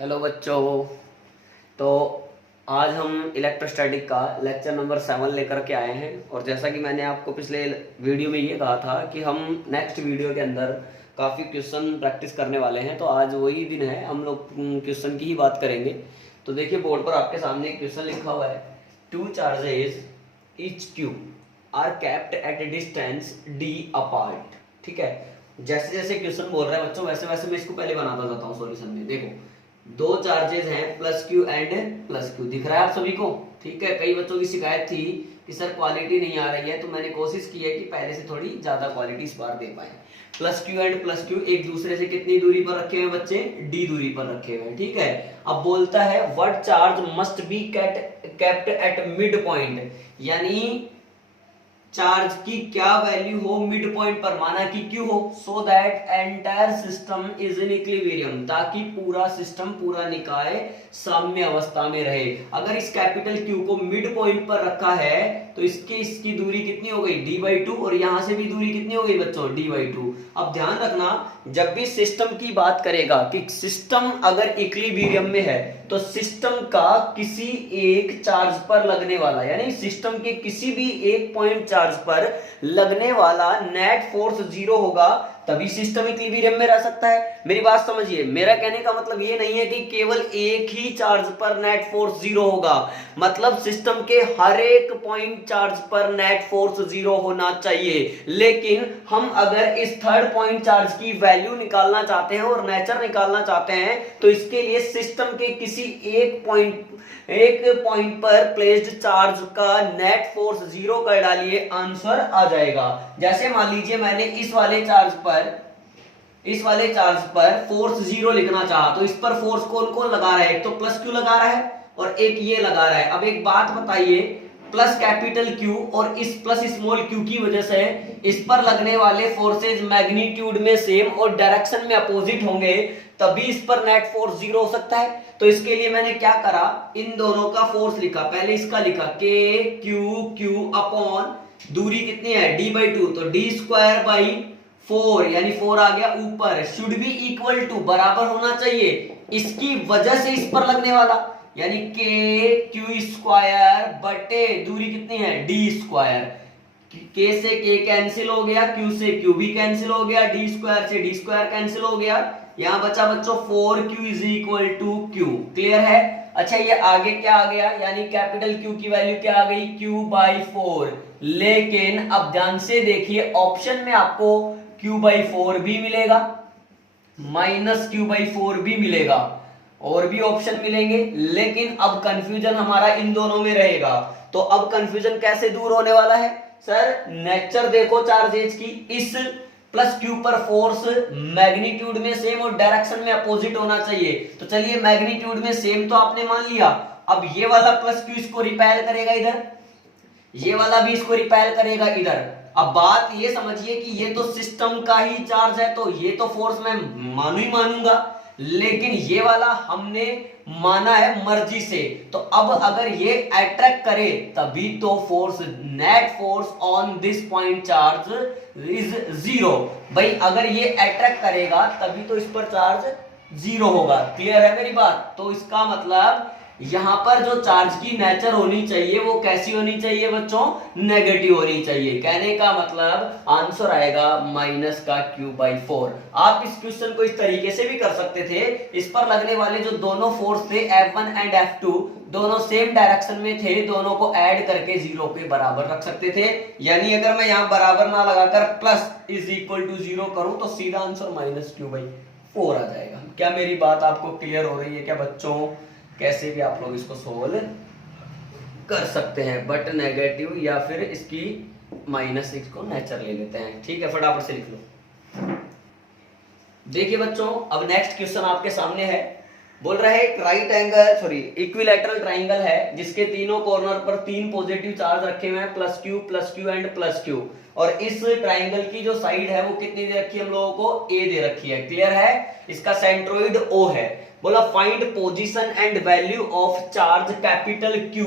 Hello बच्चों। तो आज हम इलेक्ट्रोस्टैटिक का लेक्चर नंबर 7 लेकर के आए हैं। और जैसा कि मैंने आपको पिछले वीडियो में ये कहा था कि हम नेक्स्ट वीडियो के अंदर काफ़ी क्वेश्चन प्रैक्टिस करने वाले हैं, तो आज वही दिन है, हम लोग क्वेश्चन की ही बात करेंगे। तो देखिए बोर्ड पर आपके सामने एक क्वेश्चन लिखा हुआ है, 2 charges each Q R kept at A distance D apart. ठीक है, जैसे जैसे क्वेश्चन बोल रहा है बच्चों वैसे वैसे मैं इसको पहले बनाता जाता हूँ सॉल्यूशन में। देखो, दो चार्जेस हैं plus Q and plus Q, दिख रहा है आप सभी को? ठीक है, कई बच्चों की शिकायत थी कि सर क्वालिटी नहीं आ रही है, तो मैंने कोशिश की है कि पहले से थोड़ी ज्यादा क्वालिटी इस बार दे पाए। Plus Q and plus Q एक दूसरे से कितनी दूरी पर रखे हुए बच्चे? डी दूरी पर रखे हुए हैं। ठीक है, अब बोलता है what charge must be kept at mid point, यानी चार्ज की क्या वैल्यू हो मिड पॉइंट पर, माना कि क्यू हो, so that entire system is in equilibrium, ताकि पूरा सिस्टम, पूरा निकाय साम्य अवस्था में रहे। अगर इस कैपिटल क्यू को मिड पॉइंट पर रखा है तो इसकी दूरी कितनी हो गई? d/2, और यहां से भी दूरी कितनी हो गई बच्चों? d/2। अब ध्यान रखना, जब भी सिस्टम की बात करेगा कि सिस्टम अगर इक्विलिब्रियम में है तो सिस्टम का किसी एक चार्ज पर लगने वाला, यानी सिस्टम के किसी भी एक पॉइंट चार्ज पर लगने वाला नेट फोर्स 0 होगा, तभी सिस्टम इक्विलिब्रियम में रह सकता है। मेरी बात समझिए, मेरा कहने का मतलब ये नहीं है कि केवल एक ही चार्ज पर नेट फोर्स 0 होगा, मतलब सिस्टम के हर एक पॉइंट चार्ज पर नेट फोर्स 0 होना चाहिए। लेकिन हम अगर इस थर्ड पॉइंट चार्ज की वैल्यू निकालना चाहते हैं और नेचर निकालना चाहते हैं, तो इसके लिए सिस्टम के किसी एक पॉइंट पर प्लेस्ड चार्ज का नेट फोर्स 0 कर डालिए, आंसर आ जाएगा। जैसे मान लीजिए मैंने इस वाले चार्ज पर फोर्स 0 लिखना चाहा, तो इस पर फोर्स कौन कौन लगा रहा है? एक तो प्लस क्यू लगा रहा है और एक ये लगा रहा है। अब एक बात बताइए, प्लस कैपिटल क्यू और इस प्लस स्मॉल क्यू की वजह से इस पर लगने वाले फोर्सेज मैग्नीट्यूड में सेम और डायरेक्शन में अपोजिट होंगे, तभी इस पर नेट फोर्स 0 हो सकता है। तो इसके लिए मैंने क्या करा, इन दोनों का फोर्स लिखा, पहले इसका लिखा के क्यू अपॉन दूरी कितनी है? d/2, तो d²/4, यानी 4 आ गया ऊपर, शुड बी इक्वल टू, बराबर होना चाहिए इसकी वजह से इस पर लगने वाला, यानी के क्यू स्क्वायर बटे दूरी कितनी है? d²। के से के कैंसिल हो गया, क्यू से क्यू भी कैंसिल हो गया, d² से d² कैंसिल हो गया, यहां बचा बच्चों 4q is equal to q. Clear है? अच्छा, ये आगे क्या आ गया, यानी कैपिटल क्यू की वैल्यू क्या आ गई? q/4। लेकिन अब ध्यान से देखिए, ऑप्शन में आपको q/4 भी मिलेगा, -q/4 भी मिलेगा, और भी ऑप्शन मिलेंगे, लेकिन अब कंफ्यूजन हमारा इन दोनों में रहेगा। तो अब कंफ्यूजन कैसे दूर होने वाला है? सर नेचर देखो चार्जेज की, इस प्लस क्यू पर फोर्स मैग्नीट्यूड में सेम और डायरेक्शन में अपोजिट होना चाहिए। तो चलिए, मैग्नीट्यूड में सेम तो आपने मान लिया, अब ये वाला प्लस क्यू इसको रिपेल करेगा इधर, ये वाला भी इसको रिपेल करेगा इधर। अब बात ये समझिए कि ये तो सिस्टम का ही चार्ज है, तो ये तो फोर्स मैं मानू ही मानूंगा, लेकिन ये वाला हमने माना है मर्जी से। तो अब अगर ये अट्रैक्ट करे तभी तो force, net force on this point charge is 0। भाई अगर ये अट्रैक्ट करेगा तभी तो इस पर चार्ज 0 होगा। क्लियर है मेरी बात? तो इसका मतलब यहां पर जो चार्ज की नेचर होनी चाहिए वो कैसी होनी चाहिए बच्चों? नेगेटिव होनी चाहिए। कहने का मतलब आंसर आएगा माइनस का q/4। आप इस क्वेश्चन को इस तरीके से भी कर सकते थे, इस पर लगने वाले जो दोनों फोर्स थे F1 एंड F2 दोनों सेम डायरेक्शन में थे, दोनों को ऐड करके 0 के बराबर रख सकते थे। यानी अगर मैं यहां बराबर ना लगाकर प्लस इज इक्वल टू 0 करूं तो सीधा आंसर -q/4 आ जाएगा। क्या मेरी बात आपको क्लियर हो रही है क्या बच्चों? कैसे भी आप लोग इसको सोल्व कर सकते हैं, बट नेगेटिव या फिर इसकी -6 को नेचर ले लेते हैं। ठीक है, फटाफट से लिख लो। देखिए बच्चों, अब नेक्स्ट क्वेश्चन आपके सामने है। बोल रहा है एक इक्विलैटरल ट्राइंगल है जिसके तीनों कॉर्नर पर 3 पॉजिटिव चार्ज रखे हुए हैं, +q एंड +q, और इस ट्राइंगल की जो साइड है वो कितनी दे रखी है हम लोगों को? a दे रखी है। क्लियर है? इसका सेंट्रोइड o है। बोला find position and value of charge capital Q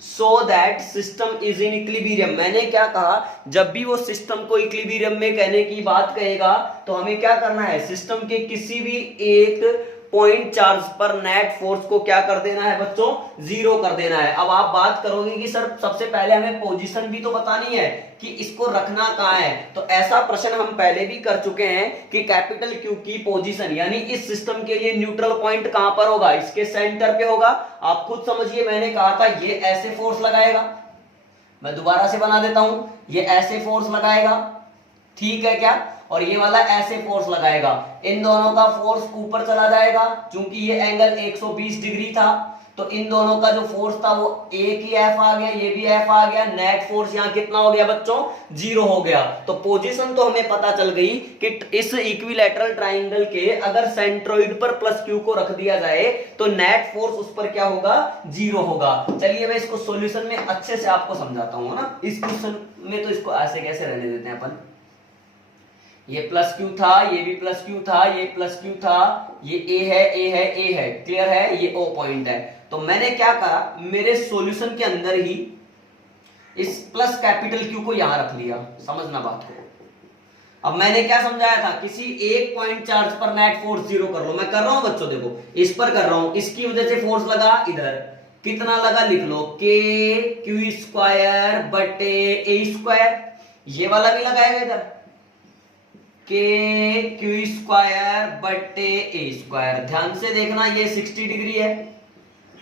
so that system is in equilibrium. मैंने क्या कहा, जब भी वो सिस्टम को इक्विलिब्रियम में कहने की बात कहेगा तो हमें क्या करना है? सिस्टम के किसी भी एक पॉइंट चार्ज पर नेट फोर्स को क्या कर देना है बच्चों, जीरो कर देना है। अब आप बात करोगे कि सर सबसे पहले हमें पोजीशन भी तो बतानी है कि इसको रखना कहां है। तो ऐसा प्रश्न हम पहले भी कर चुके हैं कि कैपिटल क्यू की पोजीशन यानी इस सिस्टम के लिए न्यूट्रल पॉइंट कहां पर होगा, इसके सेंटर पे होगा। आप खुद समझिए, मैंने कहा था ये ऐसे फोर्स लगाएगा, मैं दोबारा से बना देता हूं, ये ऐसे फोर्स लगाएगा, ठीक है क्या, और ये वाला ऐसे फोर्स लगाएगा। इन दोनों का फोर्स ऊपर चला जाएगा, क्योंकि ये एंगल 120 डिग्री था, तो इन दोनों का जो फोर्स था वो एक ही एफ आ गया, ये भी एफ आ गया, नेट फोर्स यहाँ कितना हो गया बच्चों, जीरो हो गया। तो पोजीशन तो हमें पता चल गई कि इस इक्विलैटरल ट्राइंगल के अगर सेंट्रोइड पर प्लस क्यू को रख दिया जाए तो नेट फोर्स उस पर क्या होगा, जीरो होगा। चलिए मैं इसको सॉल्यूशन में अच्छे से आपको समझाता हूं ना। इस क्वेश्चन में तो इसको ऐसे कैसे रहने देते हैं अपन, ये प्लस क्यू था, ये भी प्लस क्यू था, ये प्लस क्यू था, ये ए है, ए है, ए है, क्लियर है, ये ओ पॉइंट है। तो मैंने क्या करा, मेरे सॉल्यूशन के अंदर ही इस प्लस कैपिटल क्यू को यहां रख लिया, समझना बात को। अब मैंने क्या समझाया था, किसी एक पॉइंट चार्ज पर नेट फोर्स जीरो कर लो। मैं कर रहा हूं बच्चों, देखो इस पर कर रहा हूं, इसकी वजह से फोर्स लगा इधर, कितना लगा लिख लो, के क्यू स्क्वायर बटे ए स्क्वायर, ये वाला भी लगाएगा इधर, के क्यू स्क्वायर बटे ए स्क्वायर। ध्यान से देखना, ये 60 डिग्री है,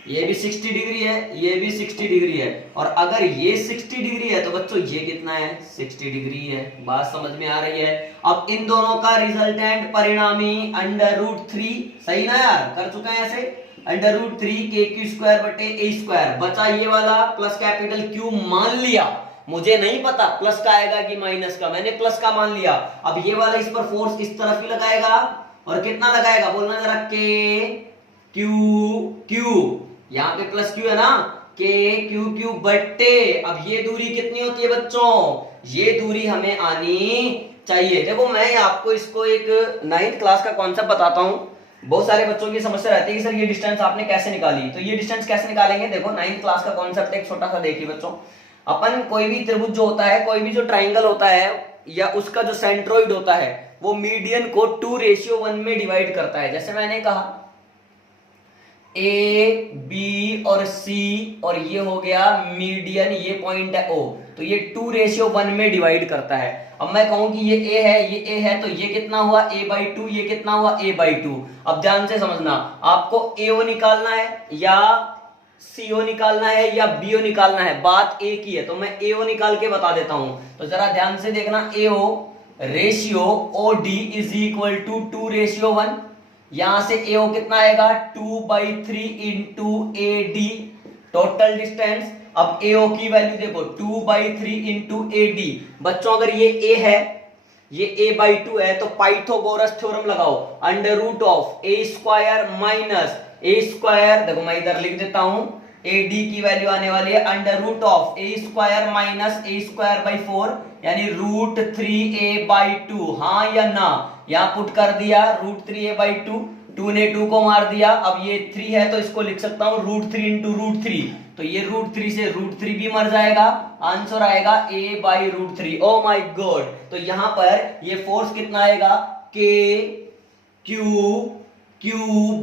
ये भी 60 डिग्री है, ये भी 60 डिग्री है, और अगर ये 60 डिग्री है तो बच्चों ये कितना है, 60 डिग्री है। बात समझ में आ रही है। अब इन दोनों का रिजल्टेंट परिणामी √3, सही ना यार, कर चुका है ऐसे, √3 के क्यू स्क्वायर बटे ए स्क्वायर, बचा ये वाला प्लस कैपिटल क्यू, मान लिया, मुझे नहीं पता प्लस का आएगा कि माइनस का, मैंने प्लस का मान लिया। अब ये वाला इस पर फोर्स इस तरफ ही लगाएगा, और कितना लगाएगा बोलना जरा, के क्यू क्यू, यहां पे प्लस क्यू है ना, के क्यू क्यू बट्टे, अब ये दूरी कितनी होती है बच्चों, ये दूरी हमें आनी चाहिए। देखो मैं आपको इसको एक 9th क्लास का कॉन्सेप्ट बताता हूं। बहुत सारे बच्चों की समस्या रहती है कि सर ये डिस्टेंस आपने कैसे निकाली, तो ये डिस्टेंस कैसे निकालेंगे, देखो 9th क्लास का कॉन्सेप्ट एक छोटा सा देखिए बच्चों। अपन कोई भी त्रिभुज जो होता है, कोई भी जो ट्राइंगल होता है, या उसका जो सेंट्रोइड होता है, वो मीडियन को 2:1 में डिवाइड करता है। जैसे मैंने कहा ए बी और सी, और ये हो गया मीडियन, ये पॉइंट है ओ, तो ये 2:1 में डिवाइड करता है। अब मैं कहूं कि ये ए है, ये ए है, तो ये कितना हुआ a/2, ये कितना हुआ a/2। अब ध्यान से समझना, आपको AO निकालना है या CO निकालना है या BO निकालना है, बात एक ही है। तो मैं AO निकाल के बता देता हूं, तो जरा ध्यान से देखना, AO ratio OD is equal to 2:1। यहां से AO कितना आएगा, 2/3 इंटू AD, टोटल डिस्टेंस। अब AO की वैल्यू देखो, 2/3 इंटू AD। बच्चों अगर ये A है, ये a/2 है, तो पाइथागोरस थ्योरम लगाओ, √(a² माइनस a², देखो मैं इधर लिख देता हूं, AD की वैल्यू आने वाली है √(a² माइनस a²/4, यानी √3a/2, हाँ या ना, यहां पुट कर दिया √3a/2, 2 ने 2 को मार दिया। अब ये 3 है तो इसको लिख सकता हूं √3 इंटू √3, तो ये √3 से √3 भी मर जाएगा, आंसर आएगा a/√3। ओ माय गॉड, तो यहां पर ये फोर्स कितना आएगा, के क्यू क्यू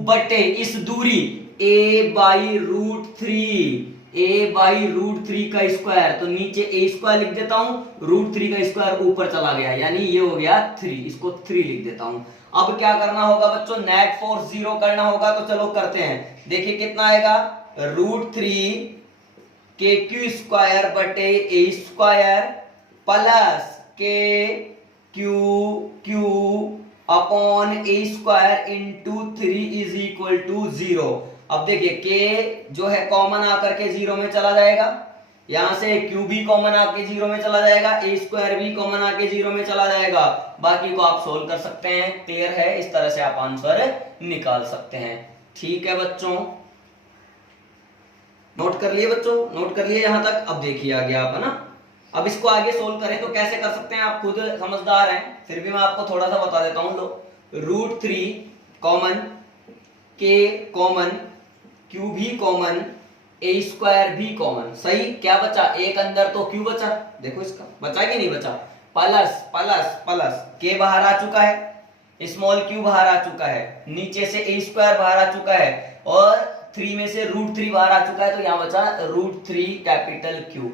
बटे इस दूरी a/√3, a/√3 का स्क्वायर, तो नीचे a² लिख देता हूं, √3 का स्क्वायर ऊपर चला गया, यानी ये हो गया 3, इसको 3 लिख देता हूं। अब क्या करना होगा बच्चों, नेट फोर्स जीरो करना होगा, तो चलो करते हैं। देखिए कितना आएगा, √3 के क्यू स्क्वायर बटे a² plus k q q upon a² into 3 is equal to 0। अब देखिए k जो है कॉमन आकर के 0 में चला जाएगा, यहां से q भी कॉमन आके 0 में चला जाएगा, a² भी कॉमन आके 0 में चला जाएगा। बाकी को आप सोल्व कर सकते हैं, क्लियर है, इस तरह से आप आंसर निकाल सकते हैं। ठीक है बच्चों, नोट कर लिए बच्चों, नोट कर लिए यहां तक। अब देखिए आगे आप, है ना, अब इसको आगे सोल्व करें तो कैसे कर सकते हैं, आप खुद समझदार हैं, फिर भी मैं आपको थोड़ा सा बता देता हूं। लो, √3 कॉमन, k कॉमन, q भी कॉमन, a² भी कॉमन, सही। क्या बचा, एक अंदर तो q बचा, देखो इसका बचा कि नहीं बचा, प्लस प्लस प्लस, k बाहर आ चुका है, स्मॉल क्यू बाहर आ चुका है, नीचे से ए स्क्वायर बाहर आ चुका है, और 3 में से √3 बाहर आ चुका है, तो यहां बचा √3 कैपिटल क्यू,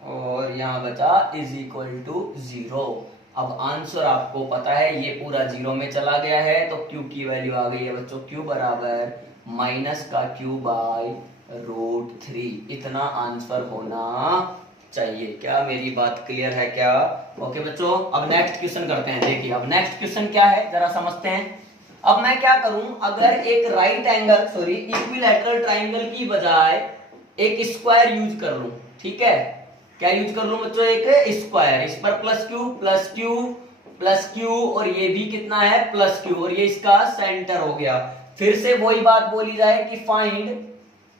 और यहां बचा =0। अब आंसर आपको पता है ये पूरा 0 में चला गया है, तो क्यू की वैल्यू आ गई है बच्चों, क्यू बराबर -√3। इतना आंसर होना चाहिए। क्या मेरी बात क्लियर है क्या? ओके बच्चों, अब नेक्स्ट क्वेश्चन करते हैं। देखिए अब नेक्स्ट क्वेश्चन क्या है जरा समझते हैं। अब मैं क्या करूं, अगर एक right angle sorry equilateral triangle की बजाय एक स्क्वायर यूज कर लूं, ठीक है, क्या यूज कर लूं बच्चों, एक स्क्वायर, इस पर plus Q plus Q plus Q, और ये भी कितना है प्लस क्यू, और ये इसका सेंटर हो गया। फिर से वही बात बोली जाए कि find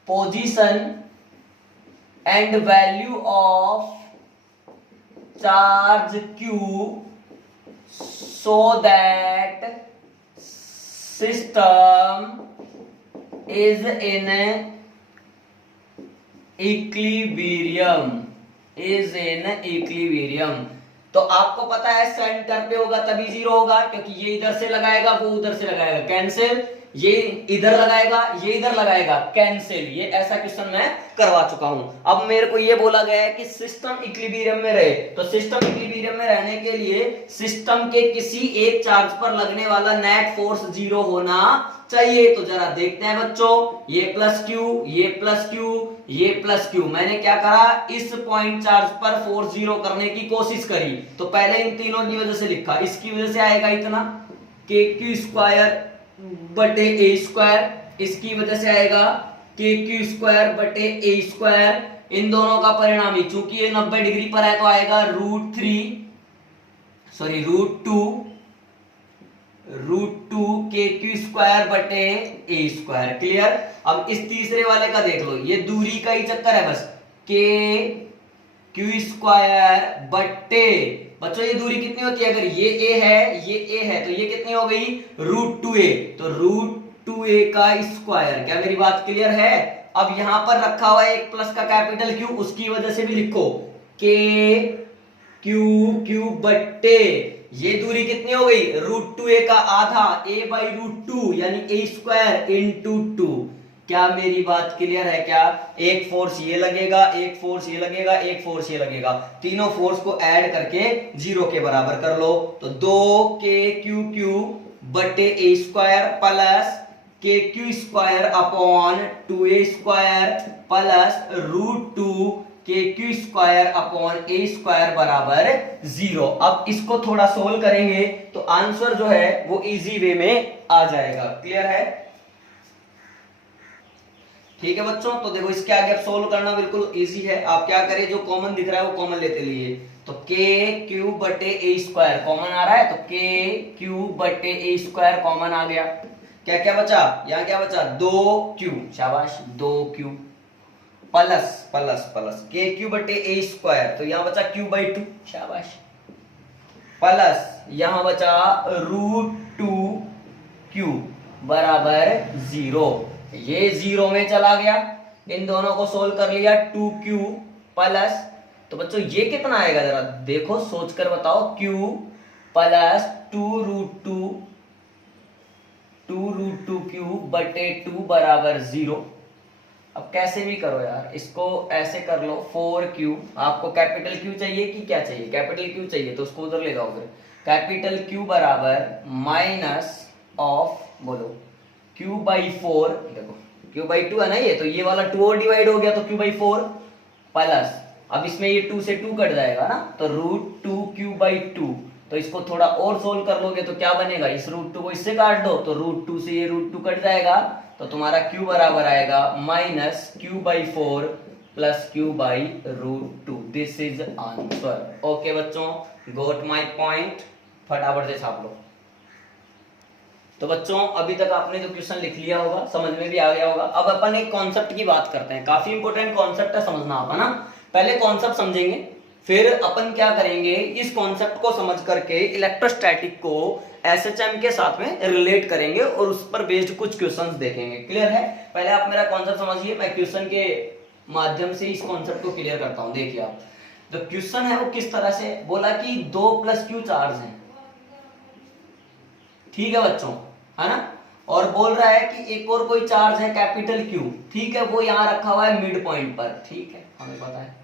position and value of charge Q so that system is in equilibrium. तो आपको पता है सेंटर पे होगा तभी 0 होगा, क्योंकि ये इधर से लगाएगा वो उधर से लगाएगा, कैंसिल, ये इधर लगाएगा ये इधर लगाएगा, कैंसिल। ये ऐसा क्वेश्चन मैं करवा चुका हूं। अब मेरे को ये बोला गया है कि सिस्टम इक्विलिब्रियम में रहे, तो सिस्टम इक्विलिब्रियम में रहने के लिए सिस्टम के किसी एक चार्ज पर लगने वाला नेट फोर्स 0 होना चाहिए। तो जरा देखते हैं बच्चों, ये प्लस क्यू ये प्लस क्यू ये प्लस क्यू, मैंने क्या करा, इस पॉइंट चार्ज पर फोर्स 0 करने की कोशिश करी। तो पहले इन तीनों की वजह से लिखा, इसकी वजह से आएगा इतना के क्यू स्क्वायर बटे ए स्क्वायर, इसकी वजह से आएगा के क्यू स्क्वायर बटे ए स्क्वायर। इन दोनों का परिणामी, चूंकि ये 90 डिग्री पर है तो आएगा √2 के क्यू स्क्वायर बटे ए स्क्वायर। क्लियर? अब इस तीसरे वाले का देख लो, ये दूरी का ही चक्कर है बस, के क्यू स्क्वायर बटे, बच्चों ये दूरी कितनी होती है, अगर ये a है ये a है तो ये कितनी हो गई √2a, तो √2a का स्क्वायर। क्या मेरी बात क्लियर है? अब यहां पर रखा हुआ है एक प्लस का कैपिटल क्यू, उसकी वजह से भी लिखो के क्यू बट्टे, ये दूरी कितनी हो गई √2a का आधा, a/√2 यानी a स्क्वायर इंटू 2। क्या मेरी बात क्लियर है क्या? एक फोर्स ये लगेगा एक फोर्स ये लगेगा एक फोर्स ये लगेगा, तीनों फोर्स को ऐड करके 0 के बराबर कर लो, तो 2k बटे a square plus k Q square upon 2a square plus √2 के क्यू स्क्वायर अपॉन ए स्क्वायर बराबर 0। अब इसको थोड़ा सोल्व करेंगे तो आंसर जो है वो इजी वे में आ जाएगा। क्लियर है? ठीक है बच्चों, तो देखो इसके आगे अब सोल्व करना बिल्कुल इजी है। आप क्या करें, जो कॉमन दिख रहा है वो कॉमन लेते लिए, तो के क्यू बटे ए स्क्वायर कॉमन आ रहा है, तो के क्यू बटे ए स्क्वायर कॉमन आ गया। क्या क्या बचा, यहाँ क्या बचा 2q, शाबाश 2q plus plus plus k Q बटे ए स्क्वायर, तो यहां बचा q/2, शाबाश, प्लस यहां बचा √2q बराबर 0। ये 0 में चला गया, इन दोनों को सोल्व कर लिया, 2q प्लस, तो बच्चों ये कितना आएगा जरा देखो सोच कर बताओ, q प्लस 2√2q बटे 2 बराबर 0। अब कैसे भी करो यार, इसको ऐसे कर लो, 4q, आपको कैपिटल Q चाहिए कि क्या चाहिए, कैपिटल Q चाहिए तो उसको उधर ले जाओ, फिर कैपिटल Q बराबर माइनस ऑफ, बोलो q/4, देखो q/2 है ना ये, तो ये वाला 2 और डिवाइड हो गया तो q/4 प्लस, अब इसमें ये 2 से 2 कट जाएगा ना, तो √2q/2, तो इसको थोड़ा और सोल्व कर लोगे तो क्या बनेगा, इस √2 को इससे काट दो तो √2 से ये √2 कट जाएगा, तो तुम्हारा q बराबर आएगा minus q/4 plus q/√2। This is answer. Okay बच्चों, गोट माय पॉइंट, फटाफट से छाप लो। तो बच्चों अभी तक आपने जो क्वेश्चन लिख लिया होगा, समझ में भी आ गया होगा। अब अपन एक कॉन्सेप्ट की बात करते हैं, काफी इंपॉर्टेंट कॉन्सेप्ट है समझना अपन ना। पहले कॉन्सेप्ट समझेंगे, फिर अपन क्या करेंगे, इस कॉन्सेप्ट को समझ करके इलेक्ट्रोस्टैटिक को एसएचएम के साथ में रिलेट करेंगे और उस पर बेस्ड कुछ क्वेश्चंस देखेंगे। क्लियर है? पहले आप मेरा कॉन्सेप्ट समझिए, मैं क्वेश्चन के माध्यम से इस कॉन्सेप्ट को क्लियर करता हूं। देखिए आप, जो क्वेश्चन है वो किस तरह से बोला कि 2 + q चार्ज है, ठीक है बच्चों, है ना। और बोल रहा है कि एक और कोई चार्ज है कैपिटल क्यू, ठीक है, वो यहां रखा हुआ है मिड पॉइंट पर, ठीक है, हमें पता है।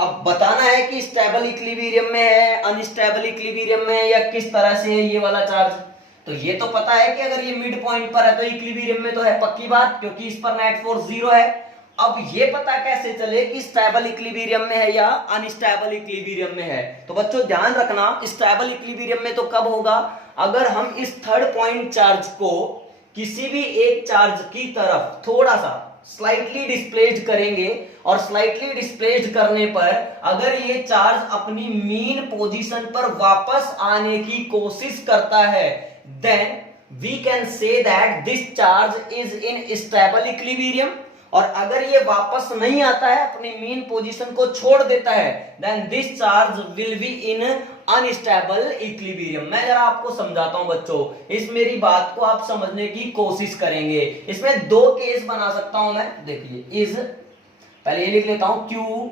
अब बताना है कि स्टेबल इक्विलिब्रियम में है, अनस्टेबल इक्विलिब्रियम में है, या किस तरह से है ये वाला चार्ज। तो ये तो पता है कि अगर ये मिड पॉइंट पर है तो इक्विलिब्रियम में तो है, पक्की बात, क्योंकि इस पर नेट फोर्स 0 है। अब ये पता कैसे चले कि स्टेबल इक्विलिब्रियम में है या अनस्टेबल इक्विलिब्रियम में है। तो बच्चों ध्यान रखना, स्टेबल इक्विलिब्रियम में तो कब होगा, अगर हम इस थर्ड पॉइंट चार्ज को किसी भी एक चार्ज की तरफ थोड़ा सा स्लाइटली डिस्प्लेस्ड करेंगे, और स्लाइटली डिस्प्लेस्ड करने पर अगर ये चार्ज अपनी मीन पोजीशन पर वापस आने की कोशिश करता है, then we can say that this charge is in stable equilibrium. और अगर ये वापस नहीं आता है, अपनी मीन पोजीशन को छोड़ देता है, then this charge will be in unstable equilibrium. मैं जरा आपको समझाता हूं बच्चों, इस मेरी बात को आप समझने की कोशिश करेंगे। इसमें दो केस बना सकता हूं मैं, देखिए, इज, पहले ये लिख लेता हूं, क्यू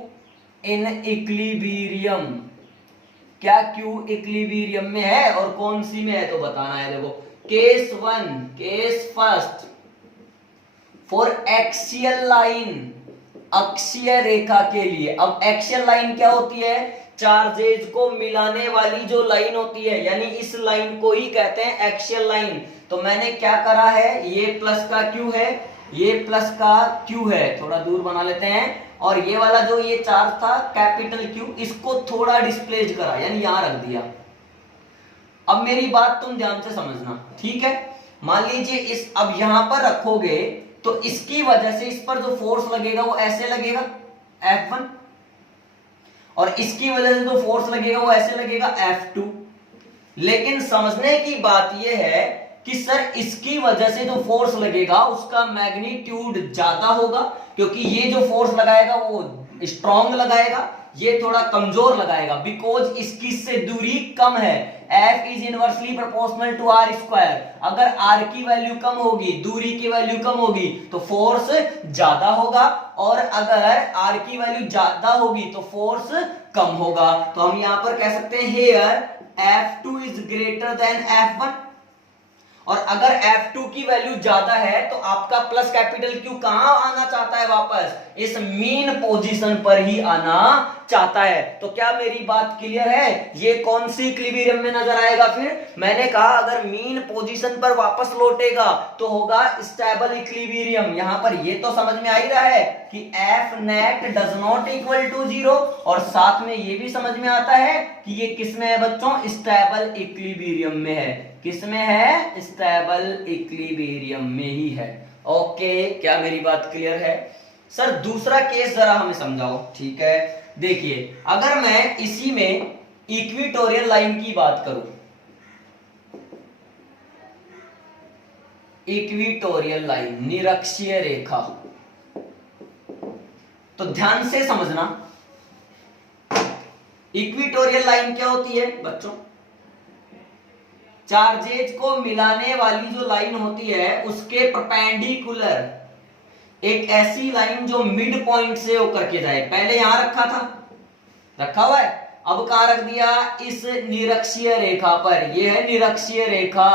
इन इक्विलिब्रियम, क्या क्यू इक्विलिब्रियम में है और कौन सी में है, तो बताना है। देखो, case one, case first for axial line, अक्षीय रेखा के लिए। अब एक्सियल लाइन क्या होती है, चार्जेज को मिलाने वाली जो लाइन होती है, यानी इस लाइन को ही कहते हैं एक्सियल लाइन। तो मैंने क्या करा है, ये प्लस का क्यू है, ये प्लस का क्यू है, थोड़ा दूर बना लेते हैं, और ये वाला जो ये चार्ज था कैपिटल क्यू, इसको थोड़ा डिस्प्लेस करा, यानी यहां रख दिया। अब मेरी बात तुम ध्यान से समझना, ठीक है। मान लीजिए इस, अब यहां पर रखोगे तो इसकी वजह से इस पर जो फोर्स लगेगा वो ऐसे लगेगा F1, और इसकी वजह से जो फोर्स लगेगा वो ऐसे लगेगा F2। लेकिन समझने की बात यह है कि सर इसकी वजह से जो फोर्स लगेगा उसका मैग्नीट्यूड ज्यादा होगा, क्योंकि ये जो फोर्स लगाएगा वो स्ट्रॉन्ग लगाएगा, ये थोड़ा कमजोर लगाएगा, बिकॉज इसकी से दूरी कम है। F is inversely proportional to r square. अगर R की वैल्यू कम होगी, दूरी की वैल्यू कम होगी, तो फोर्स ज्यादा होगा, और अगर R की वैल्यू ज्यादा होगी तो फोर्स कम होगा। तो हम यहां पर कह सकते हैं here F2 is greater than F1। और अगर F2 की वैल्यू ज्यादा है तो आपका प्लस कैपिटल Q कहां आना चाहता है, वापस इस मीन पोजीशन पर ही आना चाहता है। तो क्या मेरी बात क्लियर है, ये कौन सी इक्विलिब्रियम में नजर आएगा। फिर मैंने कहा अगर मीन पोजीशन पर वापस लौटेगा तो होगा स्टेबल इक्विलिब्रियम। यहां पर ये तो समझ में आ ही रहा है कि F net does not equal to 0, और साथ में ये भी समझ में आता है कि ये किस में है बच्चों, स्टेबल इक्विलिब्रियम में है। किस में है, स्टेबल इक्विलिब्रियम में ही है। ओके, क्या मेरी बात क्लियर है। सर दूसरा केस जरा हमें समझाओ, ठीक है। देखिए, अगर मैं इसी में इक्वेटोरियल लाइन की बात करूं, इक्वेटोरियल लाइन, निरक्षीय रेखा, तो ध्यान से समझना, इक्वेटोरियल लाइन क्या होती है बच्चों, चार्जेज को मिलाने वाली जो लाइन होती है उसके परपेंडिकुलर एक ऐसी लाइन जो मिड पॉइंट से होकर के जाए। पहले यहां रखा था, रखा हुआ है, अब कहां रख दिया, इस निरक्षीय रेखा पर। यह है निरक्षीय रेखा,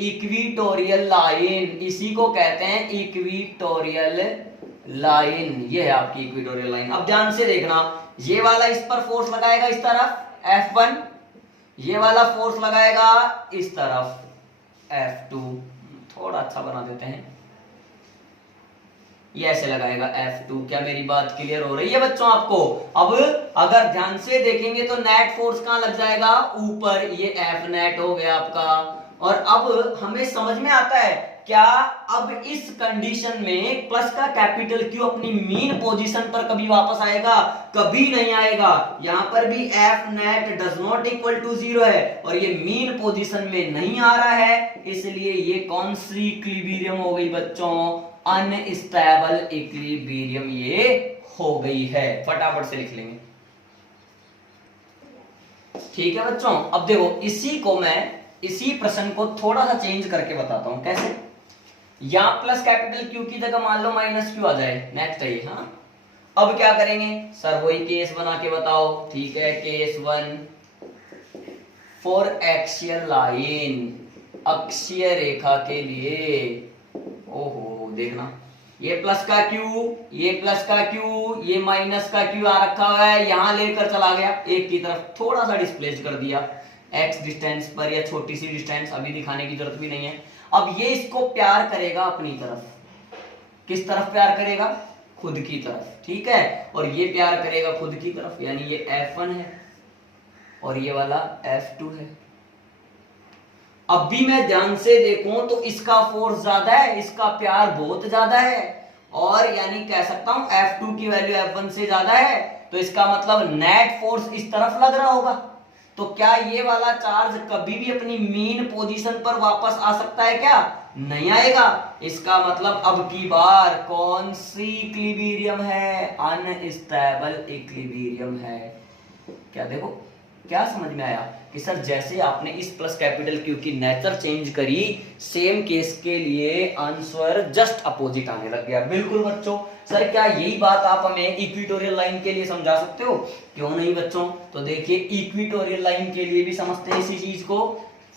इक्वेटोरियल लाइन, इसी को कहते हैं इक्वेटोरियल लाइन। ये है आपकी इक्वेटोरियल लाइन। अब ध्यान से देखना, ये वाला इस पर फोर्स लगाएगा इस तरफ F1, ये वाला फोर्स लगाएगा इस तरफ F2, थोड़ा अच्छा बना देते हैं, ये ऐसे लगाएगा F2। क्या मेरी बात क्लियर हो रही है बच्चों आपको। अब अगर ध्यान से देखेंगे तो नेट फोर्स कहां लग जाएगा, ऊपर, ये F नेट हो गया आपका। और अब हमें समझ में आता है क्या, अब इस कंडीशन में प्लस का कैपिटल Q अपनी मीन पोजीशन पर कभी वापस आएगा, कभी नहीं आएगा। यहां पर भी F net does not equal to 0 है, और ये मीन पोजीशन में नहीं आ रहा है, इसलिए ये कौन सी इक्विलिब्रियम हो गई बच्चों, अनस्टेबल इक्विलिब्रियम ये हो गई है। फटाफट से लिख लेंगे, ठीक है बच्चों। अब देखो, इसी को मैं, इसी प्रश्न को थोड़ा सा चेंज करके बताता हूं कैसे। यहां प्लस कैपिटल Q की जगह मान लो माइनस Q आ जाए, नेक्स्ट है। हाँ, अब क्या करेंगे सर, वही केस बना के बताओ, ठीक है। केस 1 फॉर एक्सियल लाइन, अक्षीय रेखा के लिए। ओहो देखना, ये प्लस का क्यू, ये प्लस का क्यू, ये माइनस का क्यू आ रखा हुआ है, यहां लेकर चला गया एक की तरफ, थोड़ा सा डिस्प्लेस कर दिया एक्स डिस्टेंस पर, या छोटी सी डिस्टेंस, अभी दिखाने की जरूरत भी नहीं है। अब ये इसको प्यार करेगा अपनी तरफ, किस तरफ प्यार करेगा? खुद की तरफ, ठीक है। और ये प्यार करेगा खुद की तरफ, यानी ये F1 है और ये वाला F2 है। अब भी मैं ध्यान से देखूं तो इसका फोर्स ज्यादा है, इसका प्यार बहुत ज्यादा है, और यानी कह सकता हूं F2 की वैल्यू F1 से ज्यादा है, तो इसका मतलब नेट फोर्स इस तरफ लग रहा होगा। तो क्या ये वाला चार्ज कभी भी अपनी मीन पोजीशन पर वापस आ सकता है? क्या नहीं आएगा। इसका मतलब अब की बार कौन सी इक्विलिब्रियम है? अनस्टेबल इक्विलिब्रियम है। क्या देखो, क्या समझ में आया कि सर जैसे आपने इस प्लस कैपिटल क्यू की नेचर चेंज करी, सेम केस के लिए आंसर जस्ट अपोजिट आने लग गया। बिल्कुल बच्चों, सर क्या यही बात आप हमें इक्विटोरियल लाइन के लिए समझा सकते हो? क्यों नहीं बच्चों, तो देखिए इक्विटोरियल लाइन के लिए भी समझते हैं इसी चीज को।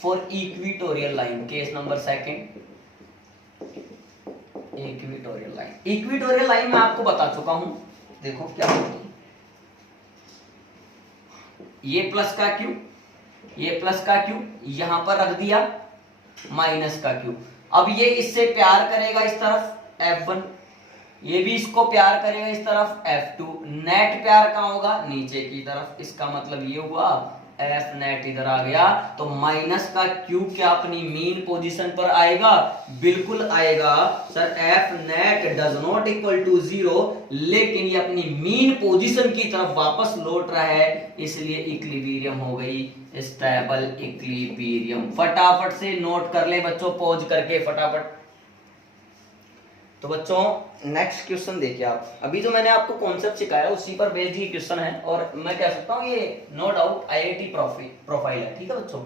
For equatorial line, case number second, equatorial line. Equatorial line मैं आपको बता चुका हूं, देखो क्या होती है। ये प्लस का क्यू, ये प्लस का क्यू यहां पर रख दिया, माइनस का क्यू। अब ये इससे प्यार करेगा इस तरफ F1, ये भी इसको प्यार करेगा इस तरफ F2। नेट प्यार कहां होगा? नीचे की तरफ। इसका मतलब ये हुआ F नेट इधर आ गया, तो माइनस का क्यू क्या अपनी मीन पोजीशन पर आएगा? बिल्कुल आएगा sir. F net does not equal to 0, लेकिन ये अपनी मीन पोजीशन की तरफ वापस लौट रहा है, इसलिए इक्विलिब्रियम हो गई स्टेबल इक्विलिब्रियम। फटाफट से नोट कर ले बच्चों, पॉज करके फटाफट। तो बच्चों नेक्स्ट क्वेश्चन देखिए आप, अभी जो मैंने आपको कॉन्सेप्ट सिखाया उसी पर बेस्ड ये क्वेश्चन है, और मैं कह सकता हूँ ये नो डाउट आईआईटी प्रोफाइल है। ठीक है बच्चों,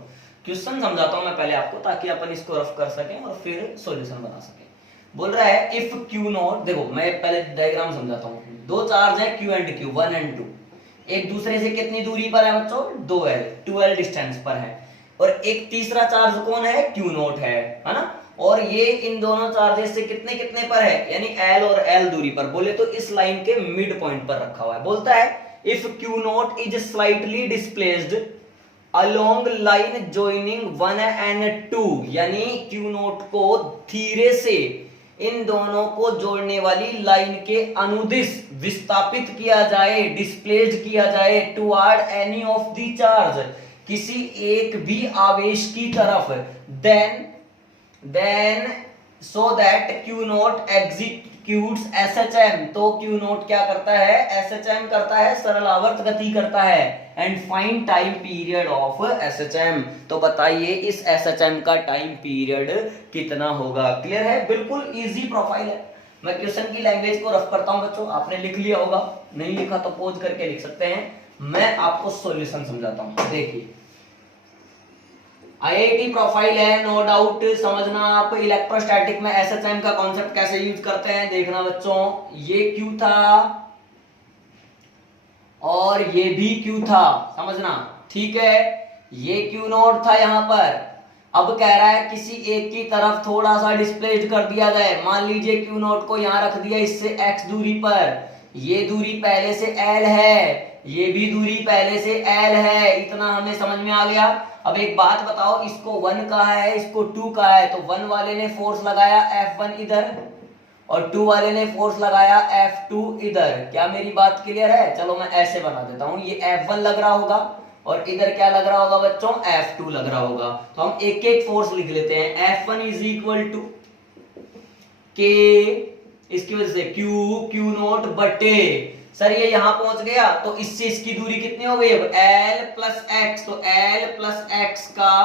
क्वेश्चन समझाता हूँ मैं पहले आपको, ताकि अपन इसको रफ कर सकें और फिर सॉल्यूशन बना सकें। बोल रहा है इफ क्यू नॉट, देखो मैं पहले डायग्राम समझाता हूँ। दो चार्ज है क्यू एंड क्यू, 1 और 2, एक दूसरे से कितनी दूरी पर है बच्चों? 2L, 2L डिस्टेंस पर है। और एक तीसरा चार्ज कौन है? क्यू नॉट है ना। और ये इन दोनों चार्जेस से कितने कितने पर है? यानी L और L दूरी पर। बोले तो इस लाइन के मिड पॉइंट पर रखा हुआ है। बोलता है if Q not is slightly displaced along line joining 1 and 2, यानी क्यू नॉट को धीरे से इन दोनों को जोड़ने वाली लाइन के अनुदिश विस्थापित किया जाए, डिस्प्लेस्ड किया जाए toward any of the charge, किसी एक भी आवेश की तरफ, then so that q naught executes SHM, तो क्यू नॉट क्या करता है? SHM करता है, सरल आवर्त गति करता है। And find time period of SHM, तो बताइए इस SHM का टाइम पीरियड कितना होगा? क्लियर है? बिल्कुल इजी प्रोफाइल है। मैं क्वेश्चन की लैंग्वेज को रफ करता हूं बच्चों, आपने लिख लिया होगा, नहीं लिखा तो पॉज करके लिख सकते हैं। मैं आपको सॉल्यूशन समझाता हूं। देखिए आईआईटी प्रोफाइल है, नो डाउट समझना आप। इलेक्ट्रोस्टैटिक में SHM का कॉन्सेप्ट कैसे यूज करते हैं देखना बच्चों। ये क्यू था और ये भी क्यू था, समझना, ठीक है। ये क्यू नॉट था यहां पर। अब कह रहा है किसी एक की तरफ थोड़ा सा डिस्प्लेस्ड कर दिया जाए। मान लीजिए क्यू नॉट को यहां रख दिया इससे x दूरी पर, ये दूरी पहले से L है, ये भी दूरी पहले से L है, इतना हमें समझ में आ गया। अब एक बात बताओ, इसको 1 कहा है, इसको 2 कहा है, तो 1 वाले ने फोर्स लगाया F1 इधर और 2 वाले ने फोर्स लगाया F2 इधर। क्या मेरी बात क्लियर है? चलो मैं ऐसे बना देता हूं, ये F1 लग रहा होगा और इधर क्या लग रहा होगा बच्चों? F2 लग रहा होगा। तो हम एक एक फोर्स लिख लेते हैं। F1 is equal to K, इसकी वजह से क्यू नॉट बटे, सर ये यहां पहुंच गया तो इससे इसकी दूरी कितनी हो गई? अब L प्लस एक्स, तो L प्लस एक्स का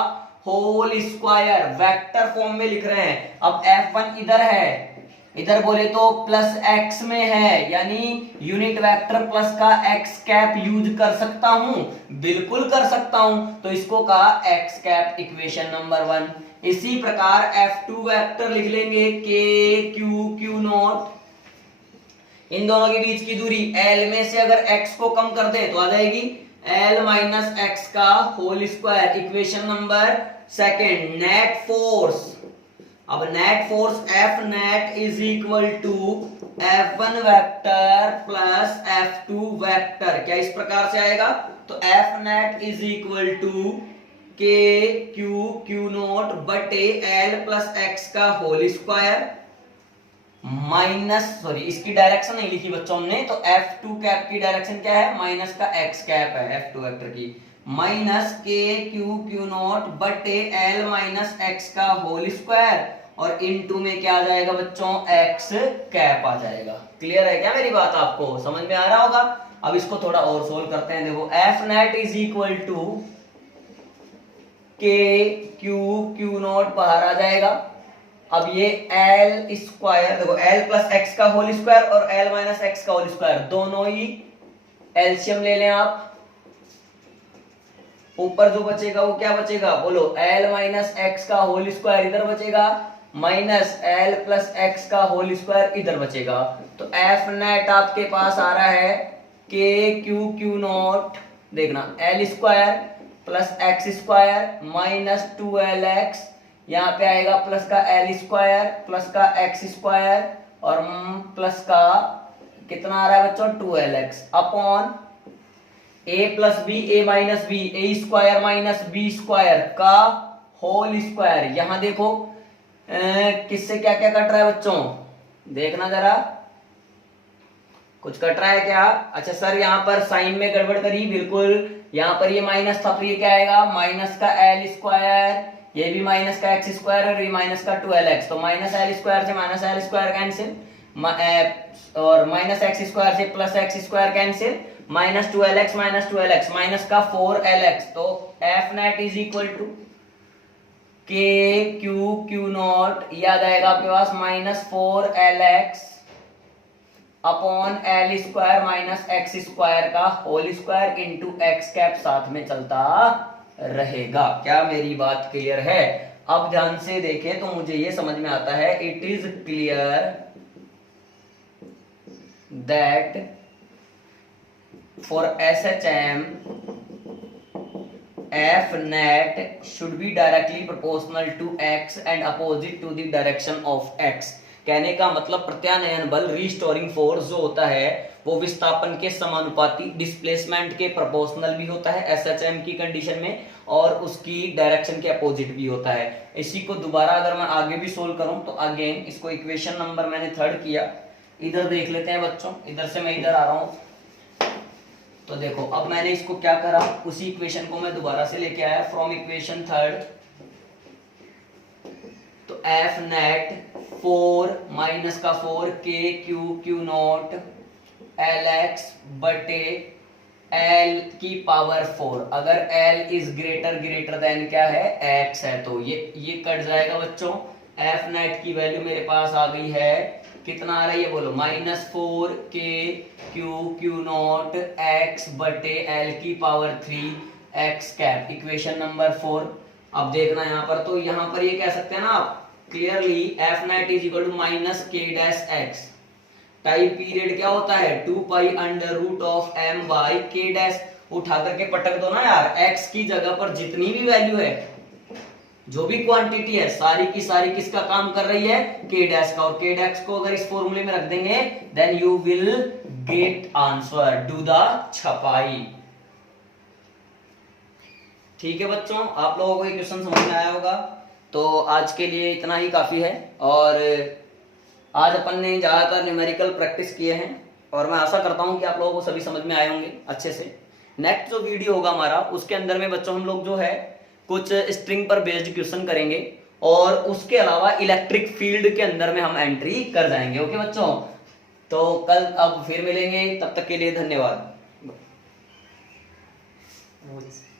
होल स्क्वायर वेक्टर फॉर्म में लिख रहे हैं। अब F1 इधर है, इधर बोले तो प्लस एक्स में है, यानी यूनिट वेक्टर प्लस का एक्स कैप यूज कर सकता हूं, बिल्कुल कर सकता हूं। तो इसको कहा एक्स कैप, इक्वेशन नंबर 1। इसी प्रकार F2 वेक्टर लिख लेंगे K क्यू नॉट, इन दोनों के बीच की दूरी L में से अगर x को कम कर दे तो आ जाएगी एल माइनस एक्स का whole square. Equation number second, net force. अब net force F net is equal to F1 vector plus F2 vector. क्या इस प्रकार से आएगा? तो F net is equal to के क्यू नोट बटे एल प्लस एक्स का होल स्क्वायर माइनस, सॉरी इसकी डायरेक्शन नहीं लिखी बच्चों हमने, तो F2 कैप की डायरेक्शन क्या है? माइनस का x कैप है F2 वेक्टर की, माइनस के क्यू नोट बटे एल माइनस एक्स का होल स्क्वायर और इनटू में क्या आ जाएगा बच्चों? x कैप आ जाएगा। क्लियर है क्या मेरी बात? आपको समझ में आ रहा होगा। अब इसको थोड़ा और सोल्व करते हैं। देखो F net is equal to के क्यू नोट बाहर आ जाएगा। अब ये एल स्क्वायर, देखो एल प्लस एक्स का होल स्क्वायर और एल माइनस एक्स का होल स्क्वायर दोनों ही एलसीएम ले लें आप। ऊपर जो बचेगा वो क्या बचेगा? बोलो, एल माइनस एक्स का होल स्क्वायर इधर बचेगा, माइनस एल प्लस एक्स का होल स्क्वायर इधर बचेगा। तो एफ नेट आपके पास आ रहा है के क्यू नोट, देखना L square plus X square minus 2lx, यहाँ पे आएगा प्लस का एल स्क्वायर प्लस का एक्स स्क्वायर और प्लस का कितना आ रहा है बच्चों? 2lx अपॉन ए प्लस बी ए माइनस बी ए स्क्वायर माइनस बी स्क्वायर का होल स्क्वायर। यहां देखो किससे क्या क्या कट रहा है बच्चों? देखना जरा, कुछ कट रहा है क्या? अच्छा सर यहाँ पर साइन में गड़बड़ करी, बिल्कुल। यहाँ पर ये माइनस था तो ये क्या आएगा? माइनस का एल स्क्वायर, ये भी माइनस का एक्स स्क्वायर और ये माइनस का 2lx, तो माइनस एल स्क्वायर से माइनस एल स्क्वायर कैंसिल और माइनस एक्स स्क्वायर से plus X square cancel, minus 2lx minus का 4lx। तो F net is equal to के क्यू नॉट, याद आएगा आपके पास minus 4lx upon L square minus X square का whole square into X cap साथ में चलता रहेगा। क्या मेरी बात क्लियर है? अब ध्यान से देखें तो मुझे ये समझ में आता है, it is clear that for SHM F net should be directly proportional to x and opposite to the direction of x। कहने का मतलब प्रत्यानयन बल रीस्टोरिंग फोर्स जो होता है वो विस्थापन के समानुपाती डिस्प्लेसमेंट के प्रोपोर्शनल भी होता है SHM की कंडीशन में, और उसकी डायरेक्शन के अपोजिट भी होता है। इसी को दोबारा अगर मैं आगे भी सोल्व करूं तो अगेन इसको इक्वेशन नंबर मैंने 3 किया, इधर देख लेते हैं बच्चों, इधर से मैं इधर आ रहा हूं। तो देखो अब मैंने इसको क्या करा, उसी इक्वेशन को मैं दोबारा से लेके आया फ्रॉम इक्वेशन 3। तो एफ नेट 4 माइनस का 4 के क्यू नॉट एल एक्स बटे एल की पावर 4। अगर एल इज ग्रेटर देन क्या है? एक्स है, तो ये कट जाएगा बच्चों। एफ नेट की वैल्यू मेरे पास आ गई है, कितना आ रही है बोलो? माइनस 4 के क्यू नॉट एक्स बटे एल की power 3 x cap. Equation number 4। अब देखना यहाँ पर, तो यहाँ पर ये कह सकते हैं ना आप clearly, F net is equal to minus k dash x. Time period क्या होता है? 2 pi under root of m by k dash. उठा करके पटक दो ना यार, x की जगह पर जितनी भी वैल्यू है, जो भी क्वांटिटी है, सारी की सारी किसका काम कर रही है? के डैश का। और के डैश को अगर इस फॉर्मूले में रख देंगे then you will get answer. Do the छपाई। ठीक है बच्चों, आप लोगों को ये क्वेश्चन समझ में आया होगा। तो आज के लिए इतना ही काफी है, और आज अपन ने ज्यादातर न्यूमेरिकल प्रैक्टिस किए हैं, और मैं आशा करता हूं कि आप लोगों को सभी समझ में आए होंगे अच्छे से। नेक्स्ट जो वीडियो होगा हमारा, उसके अंदर में बच्चों हम लोग जो है कुछ स्ट्रिंग पर बेस्ड क्वेश्चन करेंगे, और उसके अलावा इलेक्ट्रिक फील्ड के अंदर में हम एंट्री कर जाएंगे। ओके बच्चों, तो कल अब फिर मिलेंगे, तब तक के लिए धन्यवाद।